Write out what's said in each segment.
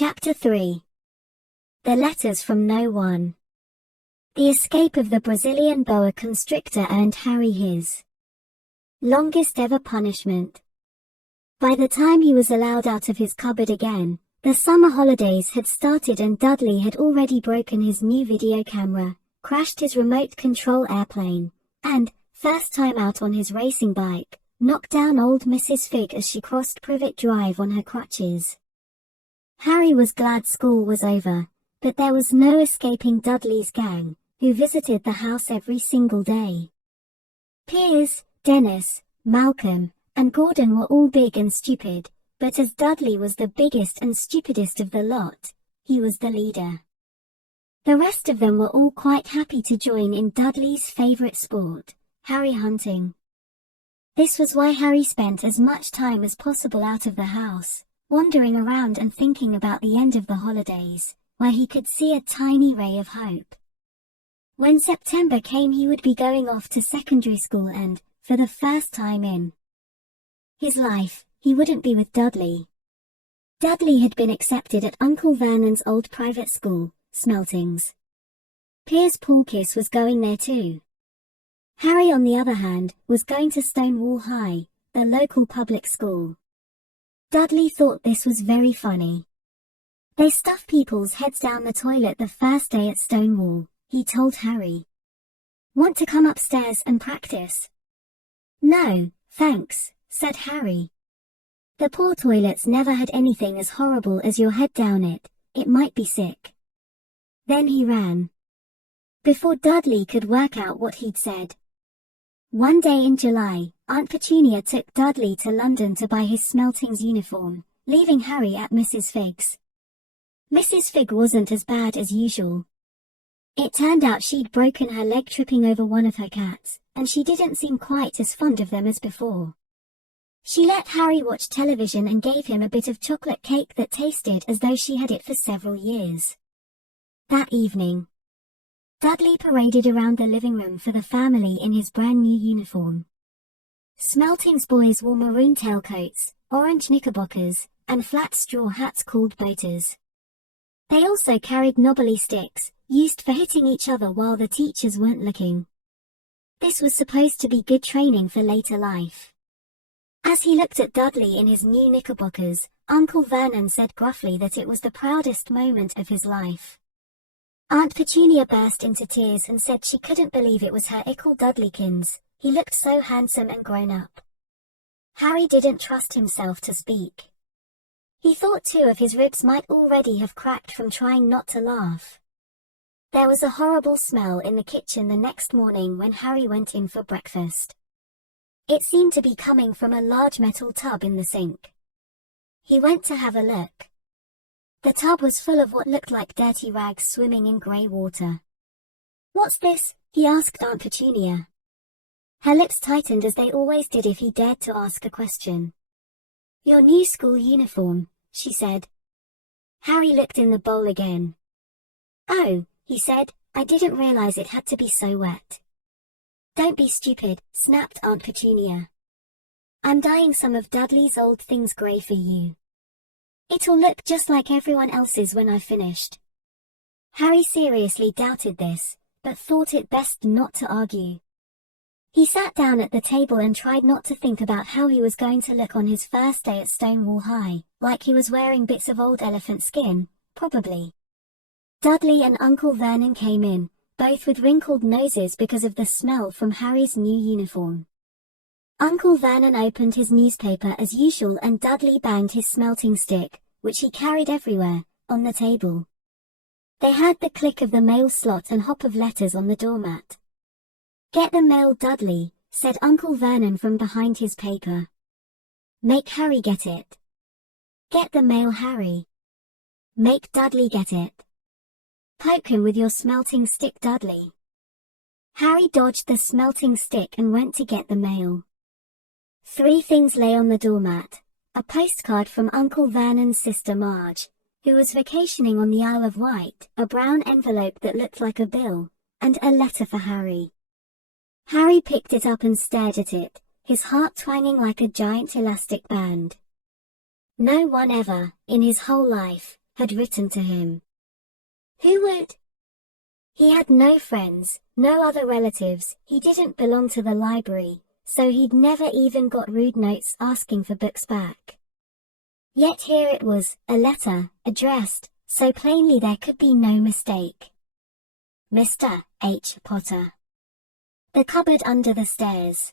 Chapter 3. The Letters from No One. The escape of the Brazilian boa constrictor earned Harry his longest ever punishment. By the time he was allowed out of his cupboard again, the summer holidays had started and Dudley had already broken his new video camera, crashed his remote control airplane, and, first time out on his racing bike, knocked down old Mrs. Figg as she crossed Privet Drive on her crutches. Harry was glad school was over, but there was no escaping Dudley's gang, who visited the house every single day. Piers, Dennis, Malcolm, and Gordon were all big and stupid, but as Dudley was the biggest and stupidest of the lot, he was the leader. The rest of them were all quite happy to join in Dudley's favorite sport, Harry hunting. This was why Harry spent as much time as possible out of the house, wandering around and thinking about the end of the holidays, where he could see a tiny ray of hope. When September came, he would be going off to secondary school and, for the first time in his life, he wouldn't be with Dudley. Dudley had been accepted at Uncle Vernon's old private school, Smeltings. Piers Polkiss was going there too. Harry, on the other hand, was going to Stonewall High, the local public school. Dudley thought this was very funny. They stuff people's heads down the toilet the first day at Stonewall, he told Harry. Want to come upstairs and practice? No, thanks, said Harry. The poor toilets never had anything as horrible as your head down it, it might be sick. Then he ran. Before Dudley could work out what he'd said. One day in July, Aunt Petunia took Dudley to London to buy his Smeltings uniform, leaving Harry at Mrs. Figg's. Mrs. Figg wasn't as bad as usual. It turned out she'd broken her leg tripping over one of her cats, and she didn't seem quite as fond of them as before. She let Harry watch television and gave him a bit of chocolate cake that tasted as though she had it for several years. That evening, Dudley paraded around the living room for the family in his brand new uniform. Smeltings boys wore maroon tailcoats, orange knickerbockers, and flat straw hats called boaters. They also carried knobbly sticks, used for hitting each other while the teachers weren't looking. This was supposed to be good training for later life. As he looked at Dudley in his new knickerbockers, Uncle Vernon said gruffly that it was the proudest moment of his life. Aunt Petunia burst into tears and said she couldn't believe it was her ickle Dudleykins, he looked so handsome and grown up. Harry didn't trust himself to speak. He thought 2 of his ribs might already have cracked from trying not to laugh. There was a horrible smell in the kitchen the next morning when Harry went in for breakfast. It seemed to be coming from a large metal tub in the sink. He went to have a look. The tub was full of what looked like dirty rags swimming in grey water. What's this? He asked Aunt Petunia. Her lips tightened as they always did if he dared to ask a question. Your new school uniform, she said. Harry looked in the bowl again. Oh, he said, I didn't realize it had to be so wet. Don't be stupid, snapped Aunt Petunia. I'm dyeing some of Dudley's old things grey for you. It'll look just like everyone else's when I've finished. Harry seriously doubted this, but thought it best not to argue. He sat down at the table and tried not to think about how he was going to look on his first day at Stonewall High, like he was wearing bits of old elephant skin, probably. Dudley and Uncle Vernon came in, both with wrinkled noses because of the smell from Harry's new uniform. Uncle Vernon opened his newspaper as usual and Dudley banged his smelting stick, which he carried everywhere, on the table. They heard the click of the mail slot and hop of letters on the doormat. Get the mail, Dudley, said Uncle Vernon from behind his paper. Make Harry get it. Get the mail, Harry. Make Dudley get it. Poke him with your smelting stick, Dudley. Harry dodged the smelting stick and went to get the mail. 3 things lay on the doormat: a postcard from Uncle Vernon's sister Marge, who was vacationing on the Isle of Wight, a brown envelope that looked like a bill, and a letter for Harry. Harry picked it up and stared at it, his heart twanging like a giant elastic band. No one ever, in his whole life, had written to him. Who would? He had no friends, no other relatives, he didn't belong to the library, so he'd never even got rude notes asking for books back. Yet here it was, a letter, addressed, so plainly there could be no mistake. Mr. H. Potter. The cupboard under the stairs.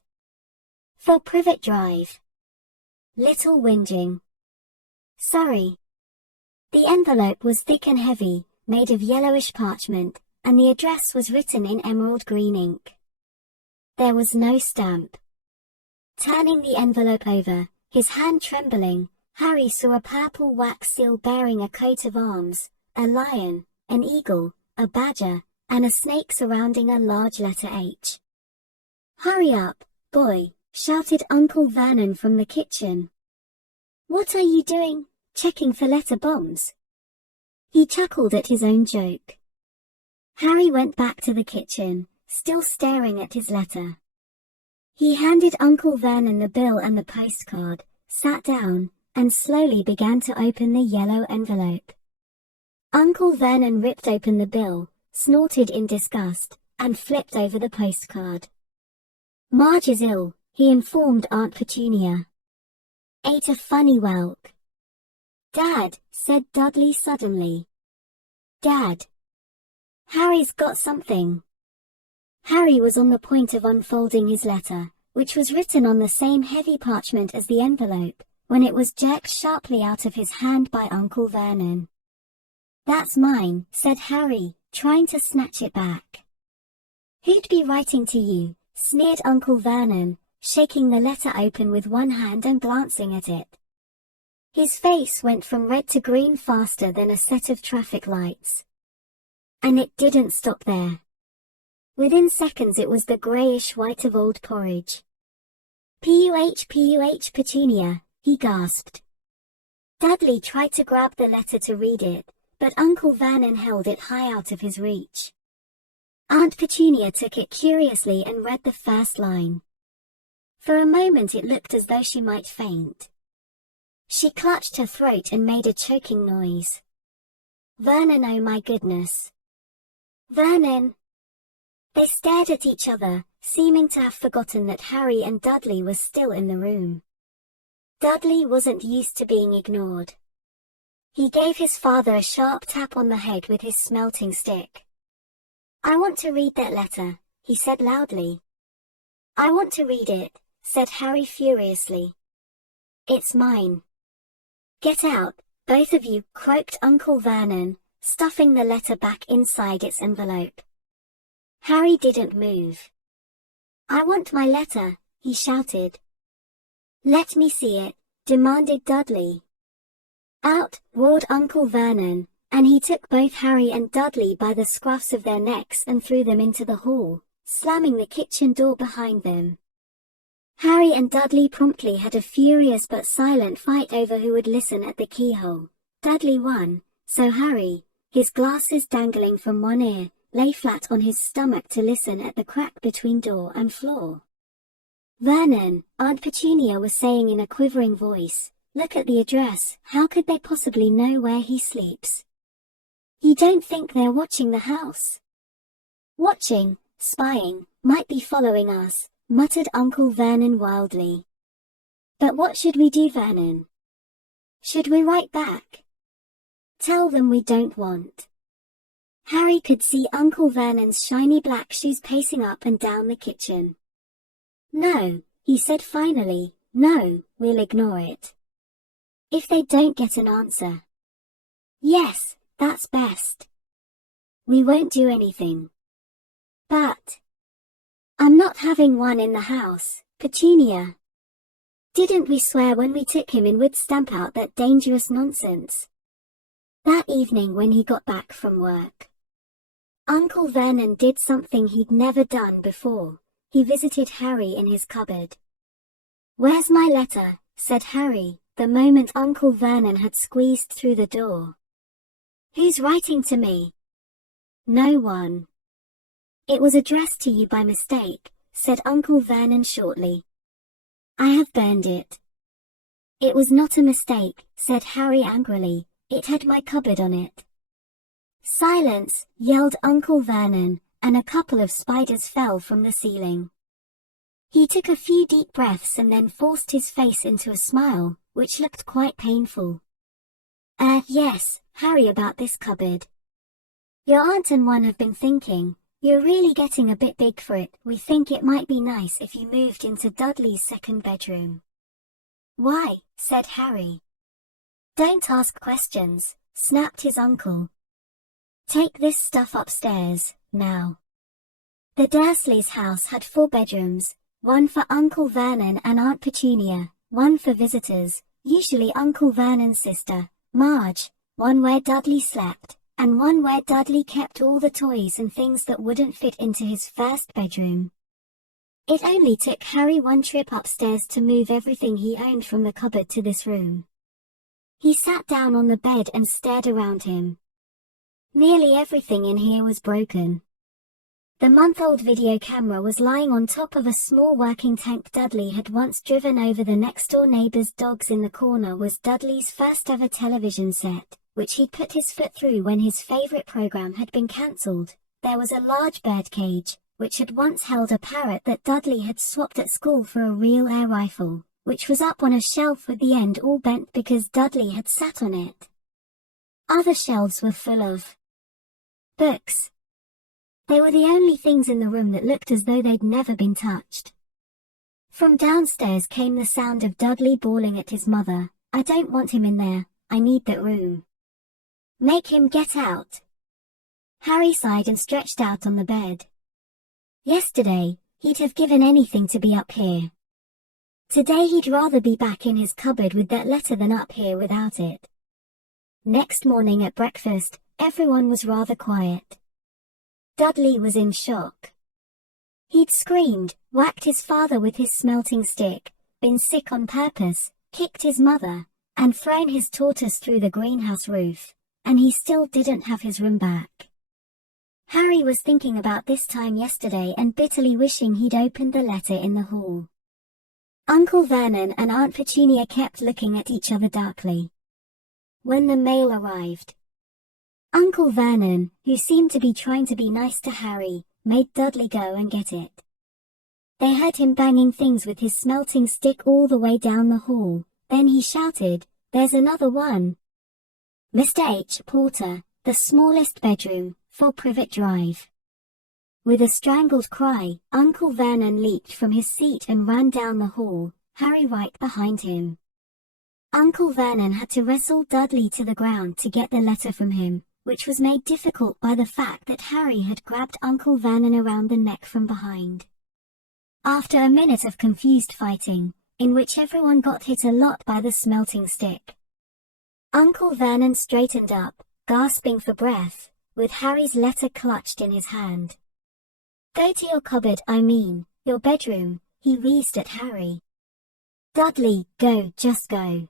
For Privet Drive. Little whinging. Sorry. The envelope was thick and heavy, made of yellowish parchment, and the address was written in emerald green ink. There was no stamp. Turning the envelope over, his hand trembling, Harry saw a purple wax seal bearing a coat of arms, a lion, an eagle, a badger, and a snake surrounding a large letter H. Hurry up, boy, shouted Uncle Vernon from the kitchen. What are you doing, checking for letter bombs? He chuckled at his own joke. Harry went back to the kitchen, still staring at his letter. He handed Uncle Vernon the bill and the postcard, sat down, and slowly began to open the yellow envelope. Uncle Vernon ripped open the bill, snorted in disgust, and flipped over the postcard. Marge is ill, he informed Aunt Petunia. Ate a funny whelk. Dad, said Dudley suddenly. Dad. Harry's got something. Harry was on the point of unfolding his letter, which was written on the same heavy parchment as the envelope, when it was jerked sharply out of his hand by Uncle Vernon. That's mine, said Harry, trying to snatch it back. Who'd be writing to you, sneered Uncle Vernon, shaking the letter open with one hand and glancing at it. His face went from red to green faster than a set of traffic lights. And it didn't stop there. Within seconds it was the greyish white of old porridge. Puh Petunia, he gasped. Dudley tried to grab the letter to read it, but Uncle Vernon held it high out of his reach. Aunt Petunia took it curiously and read the first line. For a moment it looked as though she might faint. She clutched her throat and made a choking noise. Vernon, oh my goodness. Vernon! They stared at each other, seeming to have forgotten that Harry and Dudley were still in the room. Dudley wasn't used to being ignored. He gave his father a sharp tap on the head with his smelting stick. I want to read that letter, he said loudly. I want to read it, said Harry furiously. It's mine. Get out, both of you, croaked Uncle Vernon, stuffing the letter back inside its envelope. Harry didn't move. I want my letter, he shouted. Let me see it, demanded Dudley. Out, roared Uncle Vernon, and he took both Harry and Dudley by the scruffs of their necks and threw them into the hall, slamming the kitchen door behind them. Harry and Dudley promptly had a furious but silent fight over who would listen at the keyhole. Dudley won, so Harry, his glasses dangling from one ear, lay flat on his stomach to listen at the crack between door and floor. Vernon, Aunt Petunia was saying in a quivering voice, look at the address, how could they possibly know where he sleeps? You don't think they're watching the house? Watching, spying, might be following us, muttered Uncle Vernon wildly. But what should we do, Vernon? Should we write back? Tell them we don't want. Harry could see Uncle Vernon's shiny black shoes pacing up and down the kitchen. No, he said finally, no, we'll ignore it. If they don't get an answer. Yes, that's best. We won't do anything. But I'm not having one in the house, Petunia. Didn't we swear when we took him in we'd stamp out that dangerous nonsense? That evening when he got back from work, Uncle Vernon did something he'd never done before. He visited Harry in his cupboard. Where's my letter? Said Harry, the moment Uncle Vernon had squeezed through the door. Who's writing to me? No one. It was addressed to you by mistake, said Uncle Vernon shortly. I have burned it. It was not a mistake, said Harry angrily. It had my cupboard on it. Silence, yelled Uncle Vernon, and a couple of spiders fell from the ceiling. He took a few deep breaths and then forced his face into a smile, which looked quite painful. Yes, Harry, about this cupboard. Your aunt and one have been thinking, you're really getting a bit big for it. We think it might be nice if you moved into Dudley's second bedroom. Why? Said Harry. Don't ask questions, snapped his uncle. Take this stuff upstairs, now. The Dursleys' house had 4 bedrooms, one for Uncle Vernon and Aunt Petunia, one for visitors, usually Uncle Vernon's sister, Marge, one where Dudley slept, and one where Dudley kept all the toys and things that wouldn't fit into his first bedroom. It only took Harry one trip upstairs to move everything he owned from the cupboard to this room. He sat down on the bed and stared around him. Nearly everything in here was broken. The month-old video camera was lying on top of a small working tank Dudley had once driven over. The next-door neighbor's dogs in the corner was Dudley's first-ever television set, which he'd put his foot through when his favorite program had been cancelled. There was a large bird cage, which had once held a parrot that Dudley had swapped at school for a real air rifle, which was up on a shelf with the end all bent because Dudley had sat on it. Other shelves were full of books. They were the only things in the room that looked as though they'd never been touched. From downstairs came the sound of Dudley bawling at his mother, I don't want him in there, I need that room. Make him get out. Harry sighed and stretched out on the bed. Yesterday, he'd have given anything to be up here. Today he'd rather be back in his cupboard with that letter than up here without it. Next morning at breakfast, everyone was rather quiet. Dudley was in shock. He'd screamed, whacked his father with his smelting stick, been sick on purpose, kicked his mother, and thrown his tortoise through the greenhouse roof, and he still didn't have his room back. Harry was thinking about this time yesterday and bitterly wishing he'd opened the letter in the hall. Uncle Vernon and Aunt Petunia kept looking at each other darkly. When the mail arrived, Uncle Vernon, who seemed to be trying to be nice to Harry, made Dudley go and get it. They heard him banging things with his smelting stick all the way down the hall. Then he shouted, There's another one. Mr. H. Porter, the smallest bedroom, for Privet Drive. With a strangled cry, Uncle Vernon leaped from his seat and ran down the hall, Harry right behind him. Uncle Vernon had to wrestle Dudley to the ground to get the letter from him, which was made difficult by the fact that Harry had grabbed Uncle Vernon around the neck from behind. After a minute of confused fighting, in which everyone got hit a lot by the smelting stick, Uncle Vernon straightened up, gasping for breath, with Harry's letter clutched in his hand. Go to your cupboard, I mean, your bedroom, he wheezed at Harry. Dudley, go, just go.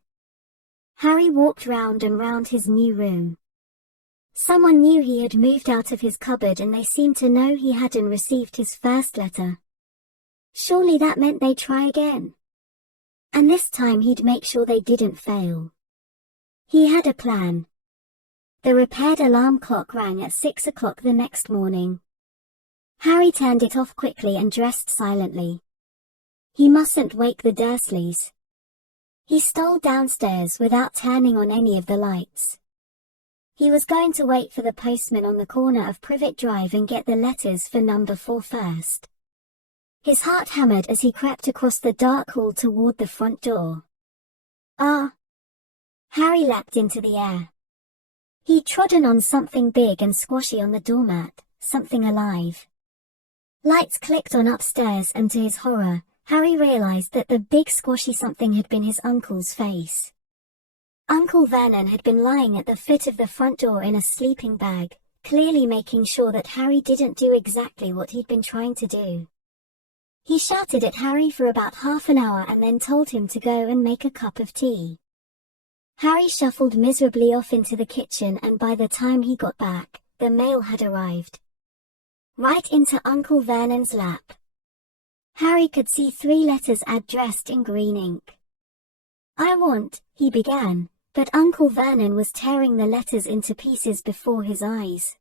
Harry walked round and round his new room. Someone knew he had moved out of his cupboard and they seemed to know he hadn't received his first letter. Surely that meant they'd try again. And this time he'd make sure they didn't fail. He had a plan. The repaired alarm clock rang at 6 o'clock the next morning. Harry turned it off quickly and dressed silently. He mustn't wake the Dursleys. He stole downstairs without turning on any of the lights. He was going to wait for the postman on the corner of Privet Drive and get the letters for number 4 first. His heart hammered as he crept across the dark hall toward the front door. Ah! Harry leapt into the air. He'd trodden on something big and squashy on the doormat, something alive. Lights clicked on upstairs and to his horror, Harry realized that the big squashy something had been his uncle's face. Uncle Vernon had been lying at the foot of the front door in a sleeping bag, clearly making sure that Harry didn't do exactly what he'd been trying to do. He shouted at Harry for about half an hour and then told him to go and make a cup of tea. Harry shuffled miserably off into the kitchen and by the time he got back, the mail had arrived. Right into Uncle Vernon's lap. Harry could see 3 letters addressed in green ink. I want, he began, but Uncle Vernon was tearing the letters into pieces before his eyes.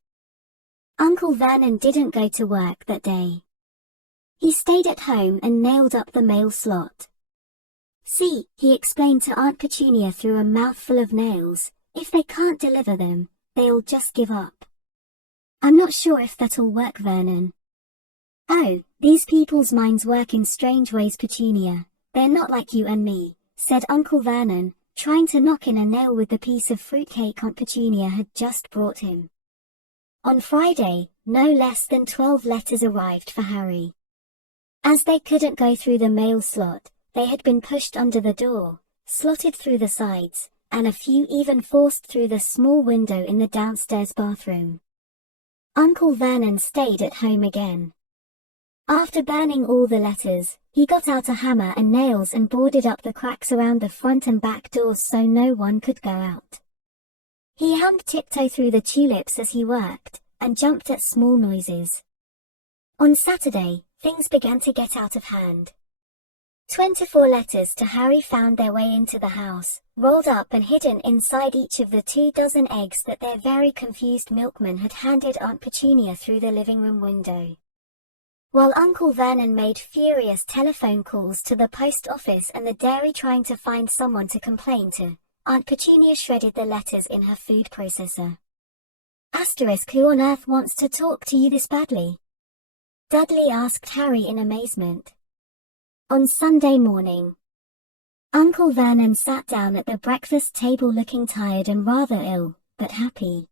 Uncle Vernon didn't go to work that day. He stayed at home and nailed up the mail slot. "See," he explained to Aunt Petunia through a mouthful of nails, "if they can't deliver them, they'll just give up." "I'm not sure if that'll work, Vernon." "Oh, these people's minds work in strange ways, Petunia. They're not like you and me," said Uncle Vernon, trying to knock in a nail with the piece of fruitcake Aunt Petunia had just brought him. On Friday, no less than 12 letters arrived for Harry. As they couldn't go through the mail slot, they had been pushed under the door, slotted through the sides, and a few even forced through the small window in the downstairs bathroom. Uncle Vernon stayed at home again. After burning all the letters, he got out a hammer and nails and boarded up the cracks around the front and back doors so no one could go out. He hummed tiptoe through the tulips as he worked, and jumped at small noises. On Saturday, things began to get out of hand. 24 letters to Harry found their way into the house, rolled up and hidden inside each of the 24 eggs that their very confused milkman had handed Aunt Petunia through the living room window. While Uncle Vernon made furious telephone calls to the post office and the dairy trying to find someone to complain to, Aunt Petunia shredded the letters in her food processor. Asterisk, who on earth wants to talk to you this badly? Dudley asked Harry in amazement. On Sunday morning, Uncle Vernon sat down at the breakfast table looking tired and rather ill, but happy.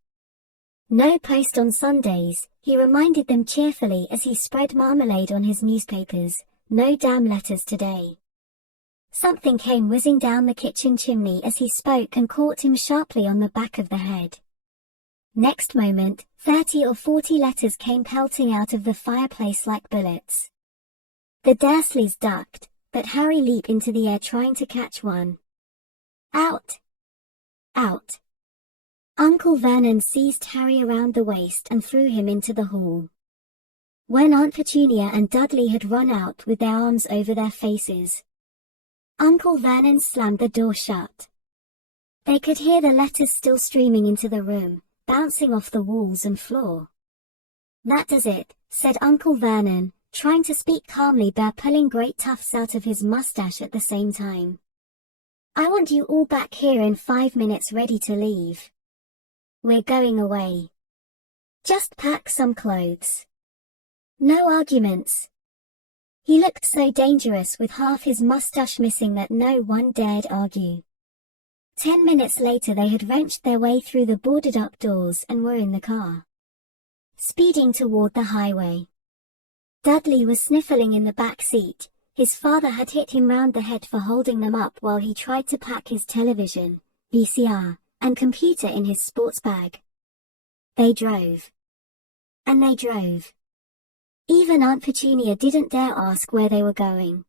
No post on Sundays, he reminded them cheerfully as he spread marmalade on his newspapers. No damn letters today. Something came whizzing down the kitchen chimney as he spoke and caught him sharply on the back of the head. Next moment, 30 or 40 letters came pelting out of the fireplace like bullets. The Dursleys ducked, but Harry leaped into the air trying to catch one. Out! Out! Uncle Vernon seized Harry around the waist and threw him into the hall. When Aunt Petunia and Dudley had run out with their arms over their faces, Uncle Vernon slammed the door shut. They could hear the letters still streaming into the room, bouncing off the walls and floor. "That does it," said Uncle Vernon, trying to speak calmly but pulling great tufts out of his mustache at the same time. "I want you all back here in 5 minutes ready to leave. We're going away. Just pack some clothes. No arguments." He looked so dangerous with half his mustache missing that no one dared argue. 10 minutes later they had wrenched their way through the boarded-up doors and were in the car, speeding toward the highway. Dudley was sniffling in the back seat. His father had hit him round the head for holding them up while he tried to pack his television, VCR, and computer in his sports bag. They drove. And they drove. Even Aunt Petunia didn't dare ask where they were going.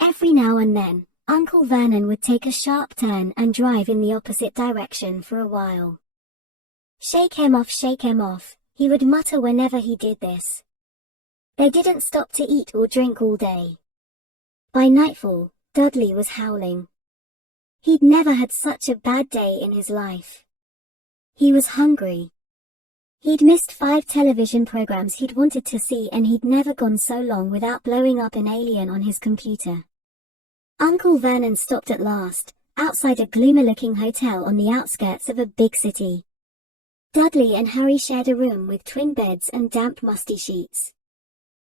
Every now and then, Uncle Vernon would take a sharp turn and drive in the opposite direction for a while. Shake him off," he would mutter whenever he did this. They didn't stop to eat or drink all day. By nightfall, Dudley was howling. He'd never had such a bad day in his life. He was hungry. He'd missed 5 television programs he'd wanted to see and he'd never gone so long without blowing up an alien on his computer. Uncle Vernon stopped at last, outside a gloomy-looking hotel on the outskirts of a big city. Dudley and Harry shared a room with twin beds and damp musty sheets.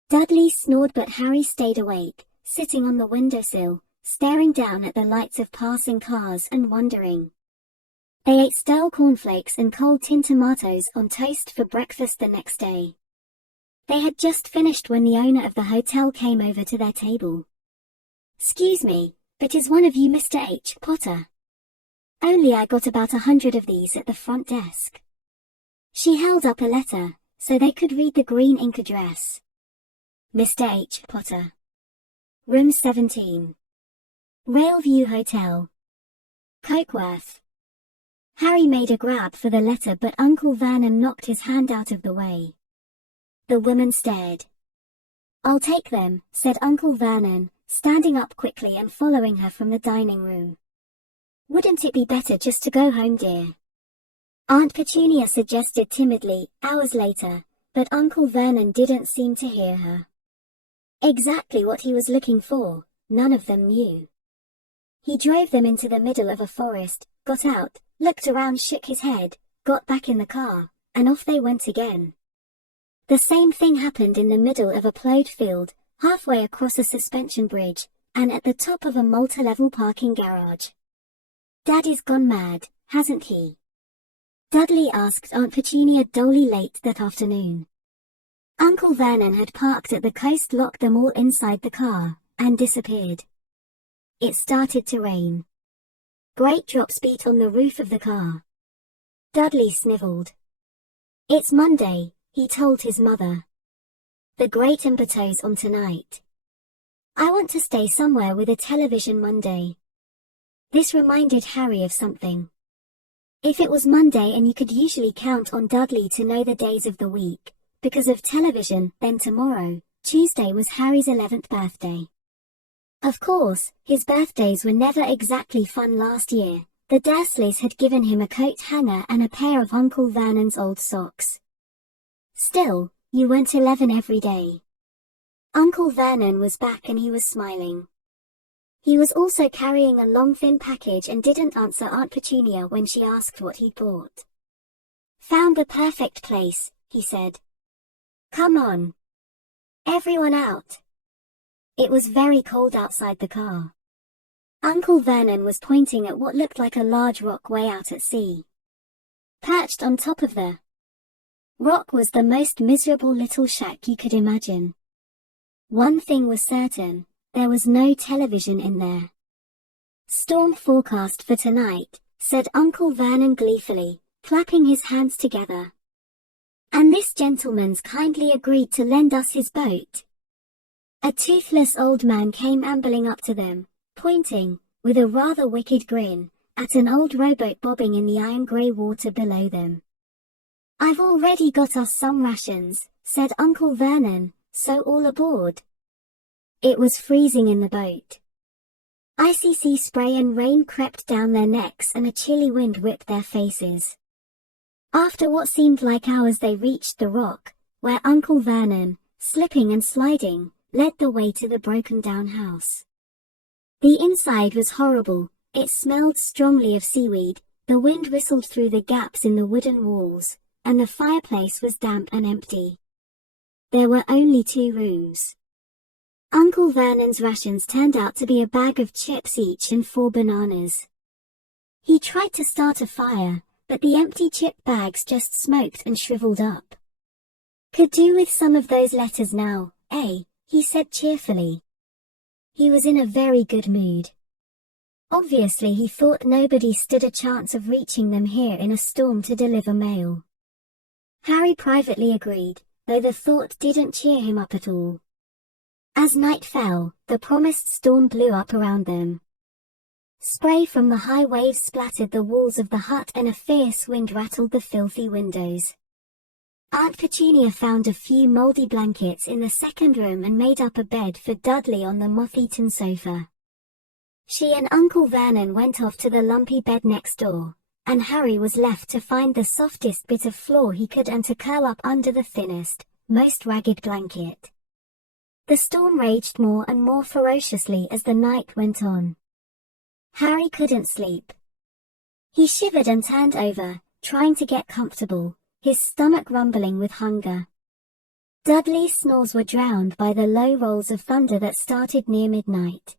Dudley snored but Harry stayed awake, sitting on the windowsill, staring down at the lights of passing cars and wondering. They ate stale cornflakes and cold tinned tomatoes on toast for breakfast the next day. They had just finished when the owner of the hotel came over to their table. "Excuse me, but is one of you Mr. H. Potter?" "Only I got about 100 of these at the front desk." She held up a letter, so they could read the green ink address. "Mr. H. Potter. Room 17. Railview Hotel. Cokeworth." Harry made a grab for the letter but Uncle Vernon knocked his hand out of the way. The woman stared. "I'll take them," said Uncle Vernon, standing up quickly and following her from the dining room. Wouldn't it be better just to go home, dear? Aunt Petunia suggested timidly, hours later, but Uncle Vernon didn't seem to hear her. Exactly what he was looking for, none of them knew. He drove them into the middle of a forest, got out, looked around, shook his head, got back in the car, and off they went again. The same thing happened in the middle of a plowed field, halfway across a suspension bridge, and at the top of a multi-level parking garage. "Daddy's gone mad, hasn't he?" Dudley asked Aunt Petunia dully late that afternoon. Uncle Vernon had parked at the coast, locked them all inside the car, and disappeared. It started to rain. Great drops beat on the roof of the car. Dudley sniveled. "It's Monday," he told his mother. "The great impetus on tonight. I want to stay somewhere with a television Monday." This reminded Harry of something. If it was Monday and you could usually count on Dudley to know the days of the week, because of television, then tomorrow, Tuesday, was Harry's 11th birthday. Of course, his birthdays were never exactly fun last year. The Dursleys had given him a coat hanger and a pair of Uncle Vernon's old socks. Still, you weren't 11 every day. Uncle Vernon was back and he was smiling. He was also carrying a long thin package and didn't answer Aunt Petunia when she asked what he brought. "Found the perfect place," he said. "Come on. Everyone out." It was very cold outside the car. Uncle Vernon was pointing at what looked like a large rock way out at sea. Perched on top of the rock was the most miserable little shack you could imagine. One thing was certain, there was no television in there. "Storm forecast for tonight," said Uncle Vernon gleefully, clapping his hands together. "And this gentleman's kindly agreed to lend us his boat." A toothless old man came ambling up to them, pointing, with a rather wicked grin, at an old rowboat bobbing in the iron-grey water below them. "I've already got us some rations," said Uncle Vernon, "so all aboard." It was freezing in the boat. Icy sea spray and rain crept down their necks and a chilly wind whipped their faces. After what seemed like hours they reached the rock, where Uncle Vernon, slipping and sliding, led the way to the broken-down house. The inside was horrible. It smelled strongly of seaweed, the wind whistled through the gaps in the wooden walls, and the fireplace was damp and empty. There were only 2 rooms. Uncle Vernon's rations turned out to be a bag of chips each and 4 bananas. He tried to start a fire, but the empty chip bags just smoked and shriveled up. "Could do with some of those letters now, eh?" he said cheerfully. He was in a very good mood. Obviously he thought nobody stood a chance of reaching them here in a storm to deliver mail. Harry privately agreed, though the thought didn't cheer him up at all. As night fell, the promised storm blew up around them. Spray from the high waves splattered the walls of the hut and a fierce wind rattled the filthy windows. Aunt Petunia found a few moldy blankets in the second room and made up a bed for Dudley on the moth-eaten sofa. She and Uncle Vernon went off to the lumpy bed next door, and Harry was left to find the softest bit of floor he could and to curl up under the thinnest, most ragged blanket. The storm raged more and more ferociously as the night went on. Harry couldn't sleep. He shivered and turned over, trying to get comfortable, his stomach rumbling with hunger. Dudley's snores were drowned by the low rolls of thunder that started near midnight.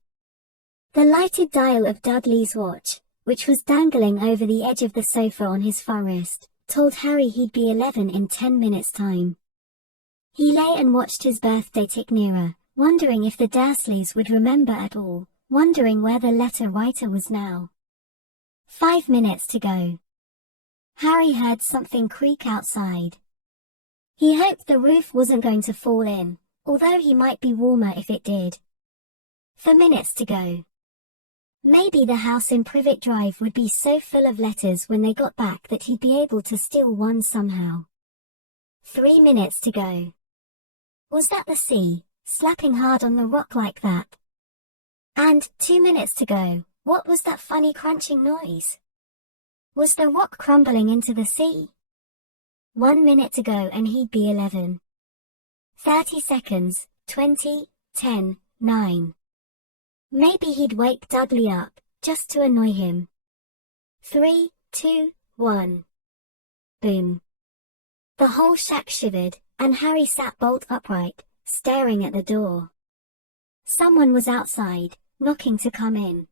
The lighted dial of Dudley's watch, which was dangling over the edge of the sofa on his far wrist, told Harry he'd be 11 in 10 minutes' time. He lay and watched his birthday tick nearer, wondering if the Dursleys would remember at all, wondering where the letter writer was now. 5 minutes to go. Harry heard something creak outside. He hoped the roof wasn't going to fall in, although he might be warmer if it did. 4 minutes to go. Maybe the house in Privet Drive would be so full of letters when they got back that he'd be able to steal one somehow. 3 minutes to go. Was that the sea, slapping hard on the rock like that? And 2 minutes to go. What was that funny crunching noise? Was the rock crumbling into the sea? 1 minute to go and he'd be 11. 30 seconds, 20, 10, 9. Maybe he'd wake Dudley up, just to annoy him. 3, 2, 1. Boom. The whole shack shivered, and Harry sat bolt upright, staring at the door. Someone was outside, knocking to come in.